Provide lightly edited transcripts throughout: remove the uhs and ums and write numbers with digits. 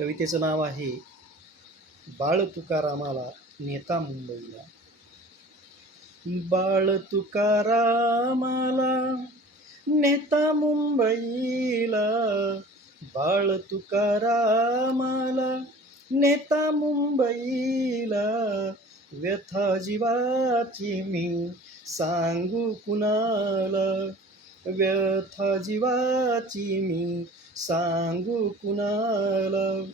कवितेचं नाव आहे बाळ तुकारामाला नेता मुंबईला. बाळ तुकारामाला नेता मुंबईला, बाळ तुकारामाला नेता मुंबईला, व्यथा जीवाची मी सांगू कुणाला, व्यथा जीवाची मी सांगू कुणाला.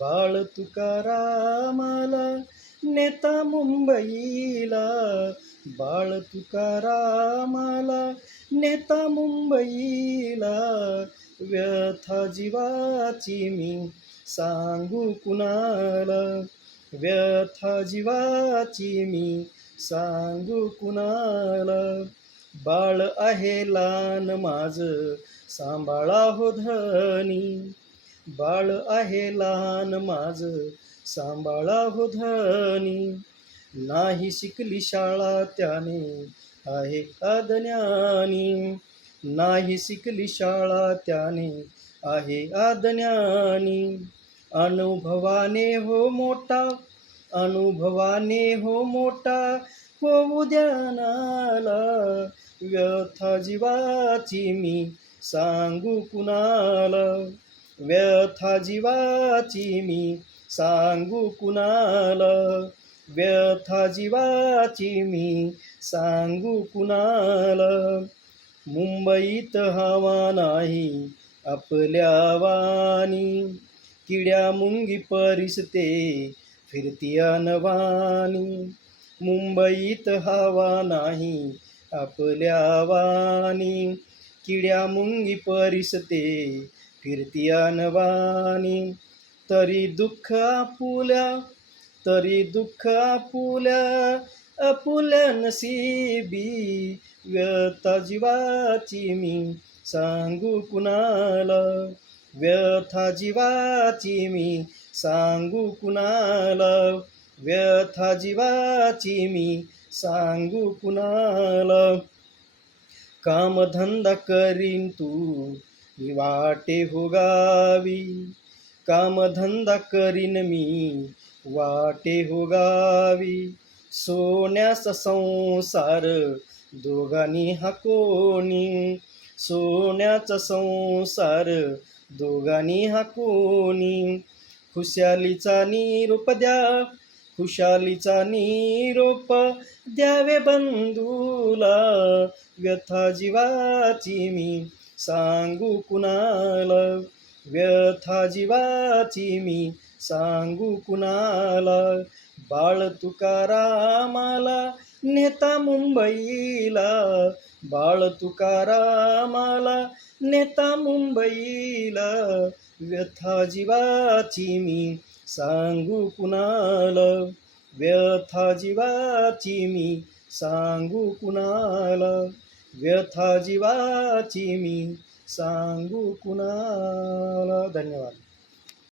बाळ तुकारामाला नेता मुंबईला, बाळ तुकारामाला नेता मुंबईला, व्यथा जीवाची मी सांगू कुणाला, व्यथा जीवाची मी सांगू कुणाला. बाळ आहे लहान माझं सांभाळा हो धनी, बाळ आहे लहान माझं सांभाळा हो धनी. नाही शिकली शाळा त्याने आहे अज्ञानी, नाही शिकली शाळा त्याने आहे अज्ञानी. अनुभवाने हो मोठा, अनुभवाने हो मोठा होऊ द्यानाला, व्यथा जीवाची मी सांगू कुणाला, व्यथा जीवाची मी सांगू कुणाला, व्यथा जीवाची मी सांगू कुणाला. मुंबईत हवा नाही आपल्या वाणी, किड्या मुंगी परिसते फिरती अनवाणी. मुंबईत हवा नाही आपल्या वाणी, किड्या मुंगी परिसते फिरती अनवाणी. तरी दुःख आपुल्या, तरी दुःख आपुल्या आपुल्या नशिबी, व्यथा जीवाची मी सांगू कुणाला, व्यथा जीवाची मी सांगू कुणाला, व्यथा जीवाची मी सांगू कुणाला. कामधंदा करीन तू मी वाटे हो गावी, कामधंदा करीन मी वाटे हो गावी. सोन्याचा संसार दोघांनी हाकोनी, सोन्याचा संसार दोघांनी हाकोनी. खुशालीचा निरोप द्या, खुशालीचा निरोप द्यावे बंधूला, व्यथा जीवाची मी सांगू कुणाला, व्यथा जीवाची मी सांगू कुणाला. बाळ तुकारामाला नेता मुंबईला, बाळ तुकारामाला नेता मुंबईला, व्यथा जीवाची मी सांगू कुणाला, व्यथा जीवाची मी सांगू कुणाला, व्यथा जीवाची मी सांगू कुणाला. धन्यवाद.